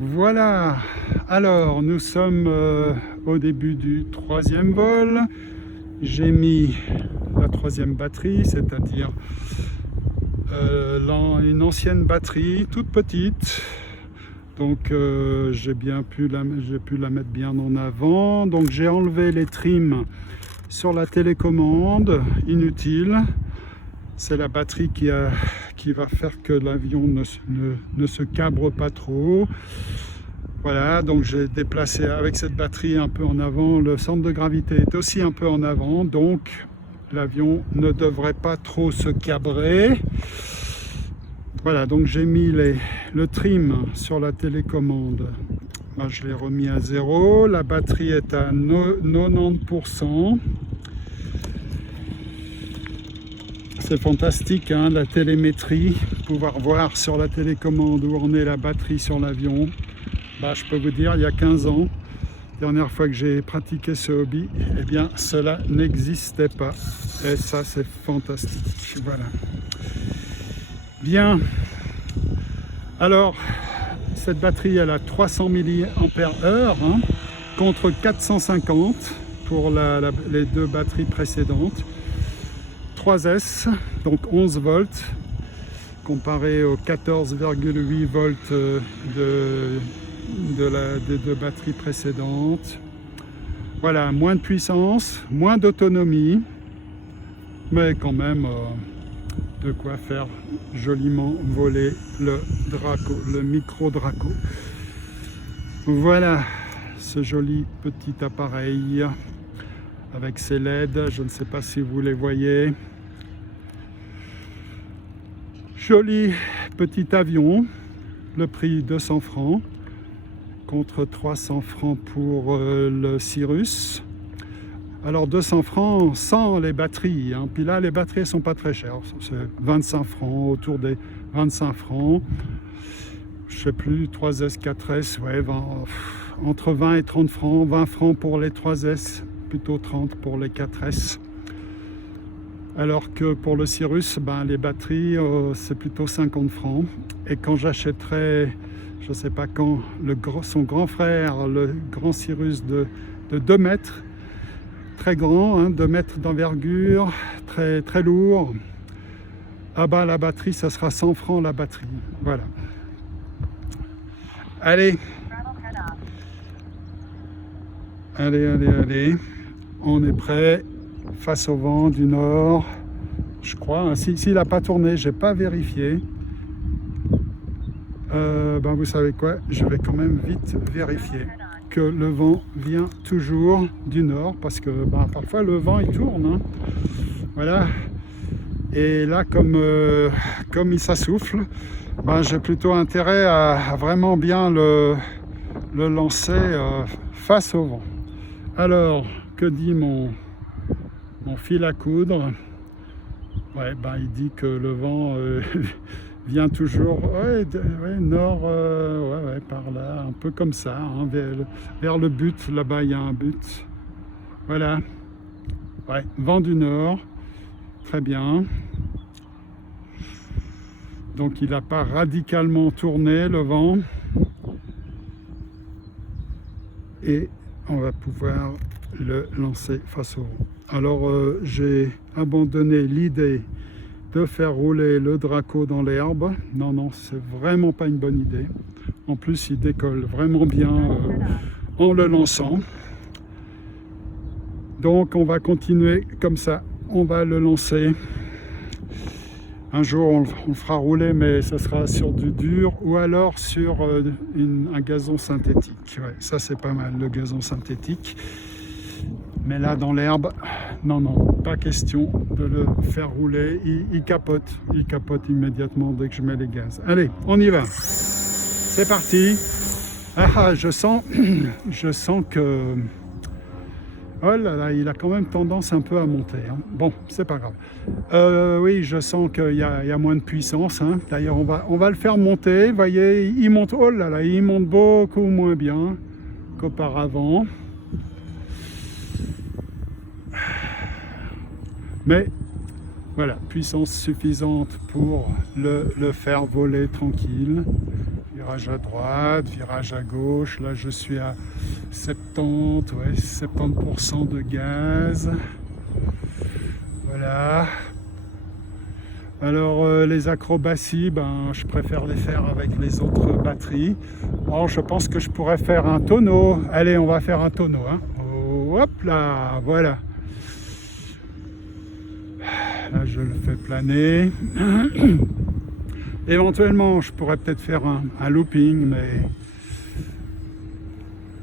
Voilà, alors nous sommes au début du troisième vol. J'ai mis la troisième batterie, c'est-à-dire une ancienne batterie toute petite. Donc j'ai pu la mettre bien en avant. Donc j'ai enlevé les trims sur la télécommande, inutile. C'est la batterie qui va faire que l'avion ne se cabre pas trop. Voilà, donc j'ai déplacé avec cette batterie un peu en avant. Le centre de gravité est aussi un peu en avant, donc l'avion ne devrait pas trop se cabrer. Voilà, donc j'ai mis le trim sur la télécommande. Ben, je l'ai remis à 0. La batterie est à 90%. C'est fantastique, hein, la télémétrie, pouvoir voir sur la télécommande où en est la batterie sur l'avion. Bah, je peux vous dire, il y a 15 ans, dernière fois que j'ai pratiqué ce hobby, eh bien cela n'existait pas. Et ça, c'est fantastique. Voilà. Bien. Alors, cette batterie, elle a 300 mAh, hein, contre 450 pour les deux batteries précédentes. 3S, donc 11 volts, comparé aux 14,8 volts des deux batteries précédentes. Voilà, moins de puissance, moins d'autonomie, mais quand même de quoi faire joliment voler le Draco, le micro Draco. Voilà ce joli petit appareil avec ses LED, je ne sais pas si vous les voyez. Joli petit avion, le prix 200 francs contre 300 francs pour le Cirrus. Alors 200 francs sans les batteries, hein. Puis là les batteries ne sont pas très chères, c'est 25 francs, autour des 25 francs. Je sais plus, 3S, 4S, ouais, entre 20 et 30 francs, 20 francs pour les 3S, plutôt 30 pour les 4S. Alors que pour le Cirrus, ben, les batteries, c'est plutôt 50 francs. Et quand j'achèterai, je ne sais pas quand, son grand frère, le grand Cirrus de 2 mètres, très grand, hein, 2 mètres d'envergure, très, très lourd, ah ben, la batterie, ça sera 100 francs la batterie. Voilà. Allez. Allez. On est prêt. Face au vent du nord, je crois, hein. S'il n'a pas tourné, j'ai pas vérifié. Ben vous savez quoi, je vais quand même vite vérifier que le vent vient toujours du nord, parce que ben, parfois le vent il tourne, hein. Voilà. Et là, comme il s'essouffle, ben, j'ai plutôt intérêt à vraiment bien le lancer face au vent. Alors, que dit mon fil à coudre? Ouais, ben, il dit que le vent vient toujours nord, par là, un peu comme ça, hein, vers le but. Là-bas, il y a un but. Voilà. Ouais, vent du nord. Très bien. Donc, il n'a pas radicalement tourné, le vent. Et on va pouvoir le lancer face au vent. Alors j'ai abandonné l'idée de faire rouler le Draco dans l'herbe. Non, c'est vraiment pas une bonne idée. En plus, il décolle vraiment bien en le lançant. Donc on va continuer comme ça. On va le lancer. Un jour on le fera rouler, mais ça sera sur du dur ou alors sur un gazon synthétique. Ouais, ça c'est pas mal, le gazon synthétique. Mais là, dans l'herbe, non, pas question de le faire rouler. Il capote immédiatement dès que je mets les gaz. Allez, on y va. C'est parti. Ah, je sens que... Oh là là, il a quand même tendance un peu à monter, hein. Bon, c'est pas grave. Oui, je sens qu'il y a moins de puissance, hein. D'ailleurs, on va le faire monter. Vous voyez, il monte, oh là là, il monte beaucoup moins bien qu'auparavant. Mais voilà, puissance suffisante pour le faire voler tranquille. Il virage à droite, virage à gauche. Là, je suis à 70, ouais, 70% de gaz. Voilà. Alors, les acrobaties, ben, je préfère les faire avec les autres batteries. Bon, je pense que je pourrais faire un tonneau. Allez, on va faire un tonneau, hein. Oh, hop là, voilà. Là, je le fais planer. Éventuellement, je pourrais peut-être faire un looping,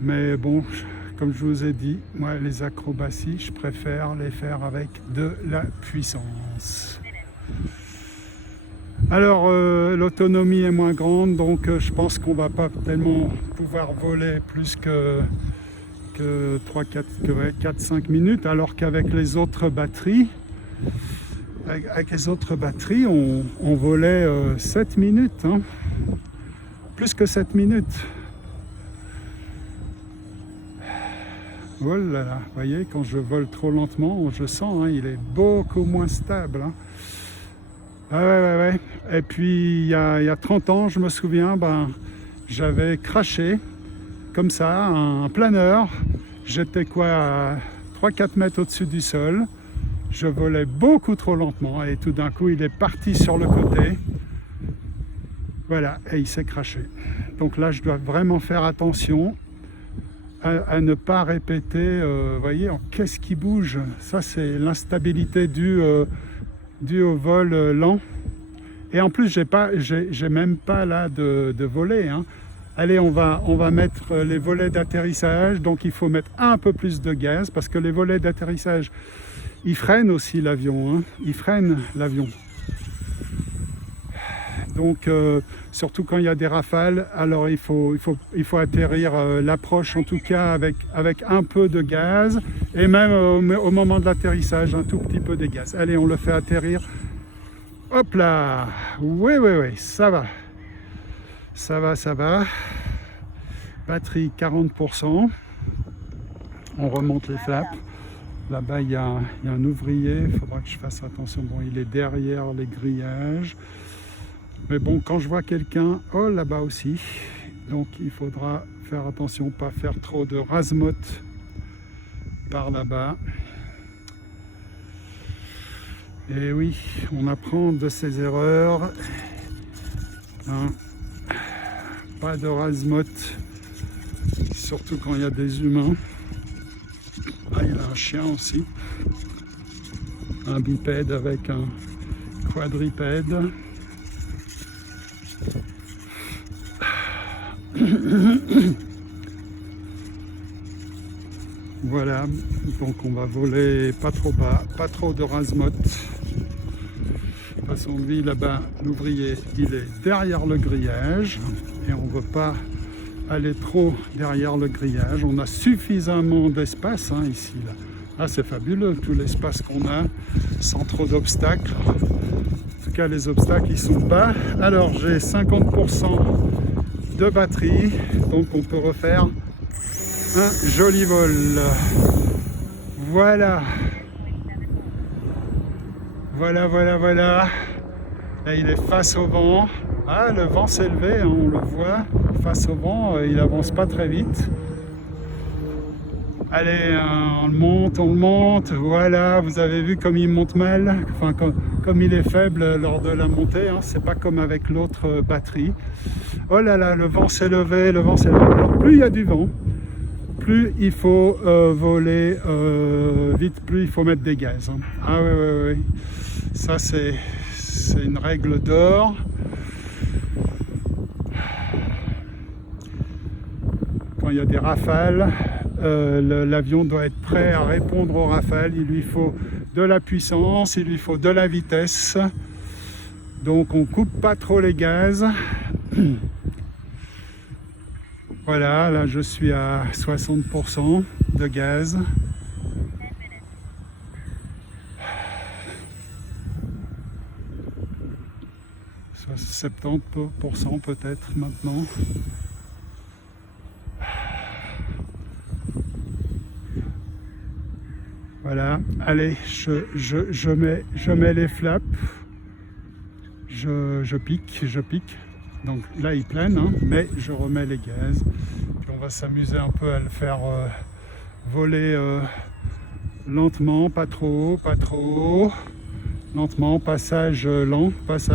mais bon, comme je vous ai dit, moi, les acrobaties, je préfère les faire avec de la puissance. Alors, l'autonomie est moins grande, donc je pense qu'on va pas tellement pouvoir voler plus que 4-5 minutes, alors qu'avec les autres batteries, on volait 7 minutes, hein. Plus que 7 minutes. Oh là là, vous voyez, quand je vole trop lentement, je sens, hein, il est beaucoup moins stable, hein. Ah ouais. Et puis, il y a 30 ans, je me souviens, j'avais crashé, comme ça, un planeur. J'étais à 3-4 mètres au-dessus du sol. Je volais beaucoup trop lentement et tout d'un coup, il est parti sur le côté. Voilà, et il s'est crashé. Donc là, je dois vraiment faire attention à ne pas répéter. Vous voyez, qu'est-ce qui bouge? Ça, c'est l'instabilité due au vol lent. Et en plus, j'ai même pas là de volet, hein. Allez, on va mettre les volets d'atterrissage. Donc, il faut mettre un peu plus de gaz parce que les volets d'atterrissage, ils freinent aussi l'avion, hein. Ils freinent l'avion. Donc, surtout quand il y a des rafales, alors il faut atterrir l'approche, en tout cas avec un peu de gaz, et même au moment de l'atterrissage, un tout petit peu de gaz. Allez, on le fait atterrir. Hop là! Oui, ça va. Ça va. Batterie 40%. On remonte les flaps. Là-bas, il y a un ouvrier. Il faudra que je fasse attention. Bon, il est derrière les grillages. Mais bon, quand je vois quelqu'un, oh là-bas aussi. Donc, il faudra faire attention, pas faire trop de rasemote par là-bas. Et oui, on apprend de ses erreurs. Hein. Pas de rasemote, surtout quand il y a des humains. Ah, il y a un chien aussi. Un bipède avec un quadripède. Voilà, donc on va voler pas trop bas, pas trop de rasemote. De toute façon, lui là-bas, l'ouvrier, il est derrière le grillage et on ne veut pas aller trop derrière le grillage. On a suffisamment d'espace, hein, ici. Là. Ah, c'est fabuleux, tout l'espace qu'on a, sans trop d'obstacles. En tout cas, les obstacles, ils sont bas. Alors, j'ai 50% de batterie, donc on peut refaire un joli vol. Voilà. Là, il est face au vent. Ah, le vent s'est levé, hein, on le voit. Face au vent, il avance pas très vite. Allez, on le monte. Voilà, vous avez vu comme il monte mal. Enfin, comme il est faible lors de la montée. Hein, c'est pas comme avec l'autre batterie. Oh là là, le vent s'est levé. Alors, plus il y a du vent, plus il faut voler vite, plus il faut mettre des gaz. Hein. Ah oui. Ça, c'est une règle d'or. Quand il y a des rafales, l'avion doit être prêt à répondre aux rafales. Il lui faut de la puissance, il lui faut de la vitesse. Donc on coupe pas trop les gaz. Voilà, là je suis à 60% de gaz. Soit 70% peut-être maintenant. Voilà, allez, je mets les flaps. Je pique. Donc là ils pleinent, hein, mais je remets les gaz. Puis on va s'amuser un peu à le faire voler lentement, pas trop haut, pas trop haut. Lentement, passage lent, face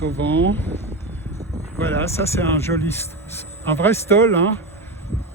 au vent. Voilà, ça c'est un joli, un vrai stall, hein,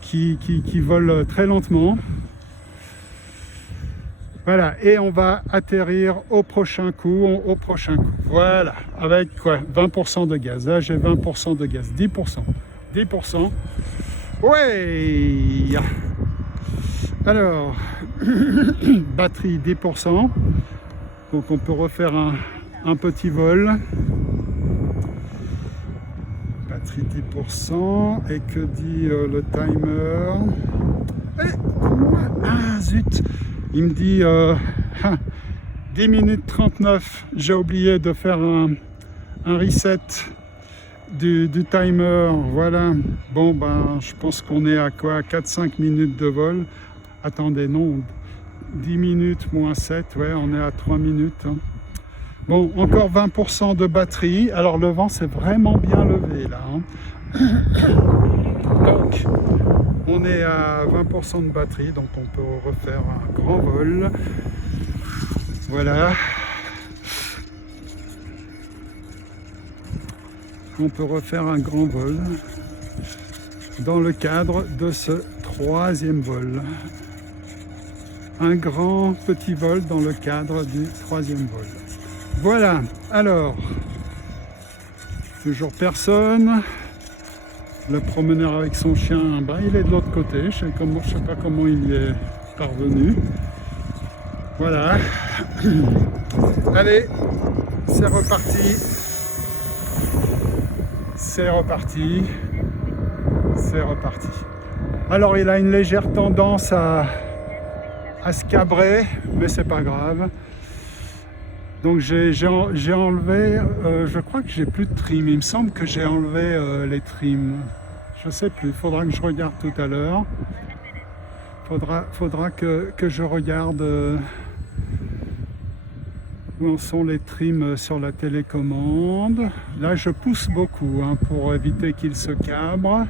qui vole très lentement. Voilà, et on va atterrir au prochain coup, Voilà, avec quoi, 20% de gaz. Là j'ai 20% de gaz, 10%. Ouais. Alors, batterie 10%. Donc on peut refaire un petit vol. Batterie 10%. Et que dit le timer? Ah zut! Il me dit 10 minutes 39. J'ai oublié de faire un reset du timer. Voilà. Bon ben je pense qu'on est à quoi? 4-5 minutes de vol. Attendez, non. 10 minutes moins 7, ouais, on est à 3 minutes. Hein. Bon, encore 20% de batterie. Alors le vent s'est vraiment bien levé là. Hein. Donc, on est à 20% de batterie, donc on peut refaire un grand vol. Voilà. On peut refaire un grand vol dans le cadre de ce troisième vol. Un grand petit vol dans le cadre du troisième vol. Voilà, alors, toujours personne. Le promeneur avec son chien, ben, il est de l'autre côté. Je sais pas comment il y est parvenu. Voilà. Allez, c'est reparti. C'est reparti. C'est reparti. Alors, il a une légère tendance à se cabrer, mais c'est pas grave. Donc j'ai enlevé, je crois que j'ai plus de trim. Il me semble que j'ai enlevé les trims. Je sais plus, il faudra que je regarde tout à l'heure. Faudra que je regarde où en sont les trims sur la télécommande. Là je pousse beaucoup hein, pour éviter qu'il se cabre.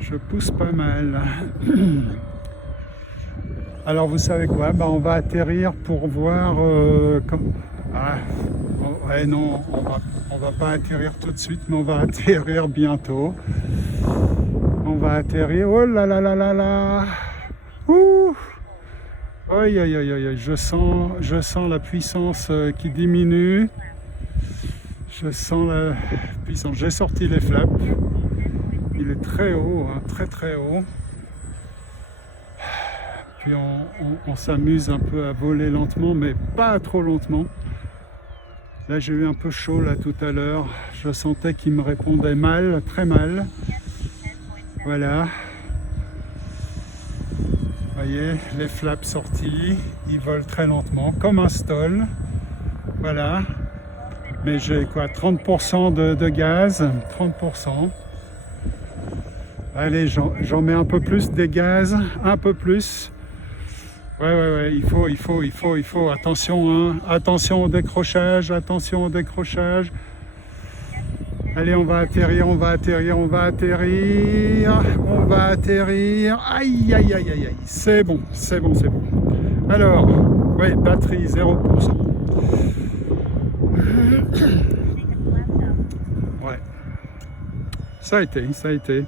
Je pousse pas mal. Alors vous savez quoi, ben, on va atterrir pour voir ouais, non, on va pas atterrir tout de suite, mais on va atterrir bientôt. On va atterrir, oh là là là là là. Ouh. Aïe aïe aïe aïe, je sens la puissance qui diminue. Je sens la puissance. J'ai sorti les flaps. Il est très haut, hein, très très haut. Puis on s'amuse un peu à voler lentement, mais pas trop lentement. Là, j'ai eu un peu chaud là tout à l'heure. Je sentais qu'il me répondait mal, très mal. Voilà. Vous voyez, les flaps sortis. Ils volent très lentement, comme un stall. Voilà. Mais j'ai quoi, 30% de gaz, 30%. Allez, j'en mets un peu plus des gaz, un peu plus. Ouais, il faut. Attention, hein. Attention au décrochage. Allez, on va atterrir. Aïe, aïe, aïe, aïe. C'est bon. Alors, ouais, batterie 0%. Ouais. Ça a été.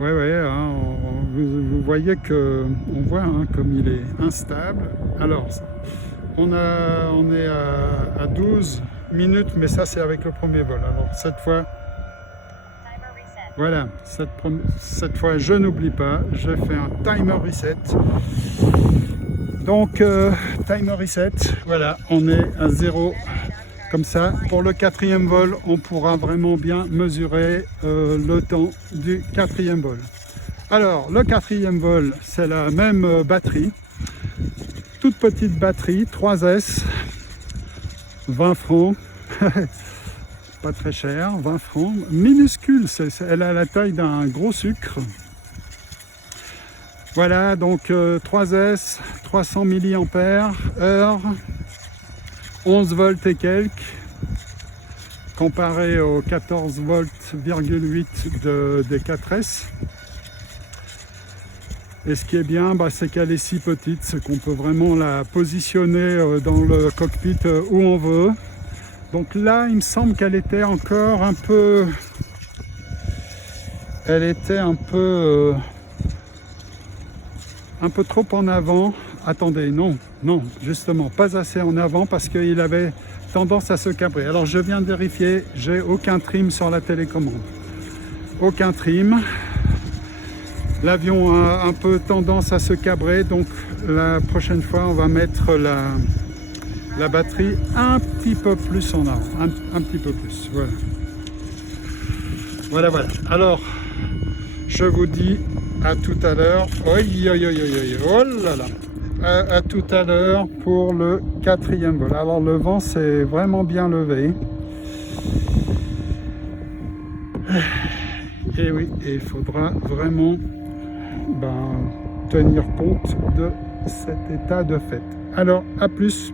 Ouais, hein, vous voyez que on voit hein, comme il est instable. Alors, on est à 12 minutes, mais ça c'est avec le premier vol. Alors cette fois, voilà, cette fois je n'oublie pas, je fais un timer reset. Donc timer reset, voilà, on est à 0. Comme ça, pour le quatrième vol, on pourra vraiment bien mesurer le temps du quatrième vol. Alors, le quatrième vol, c'est la même batterie. Toute petite batterie, 3S, 20 francs. Pas très cher, 20 francs. Minuscule, elle a la taille d'un gros sucre. Voilà, donc 3S, 300 mAh. 11 volts et quelques. comparé aux 14 volts,8 des 4S. Et ce qui est bien, c'est qu'elle est si petite, c'est qu'on peut vraiment la positionner dans le cockpit où on veut. Donc là, il me semble qu'elle était encore un peu... Elle était un peu trop en avant. Attendez, non, justement, pas assez en avant parce qu'il avait tendance à se cabrer. Alors je viens de vérifier, j'ai aucun trim sur la télécommande. Aucun trim. L'avion a un peu tendance à se cabrer, donc la prochaine fois, on va mettre la batterie un petit peu plus en avant. Un petit peu plus, voilà. Voilà. Alors, je vous dis à tout à l'heure. Oh là là. À tout à l'heure pour le 4e vol. Alors le vent s'est vraiment bien levé. Et oui, il faudra vraiment tenir compte de cet état de fait. Alors à plus.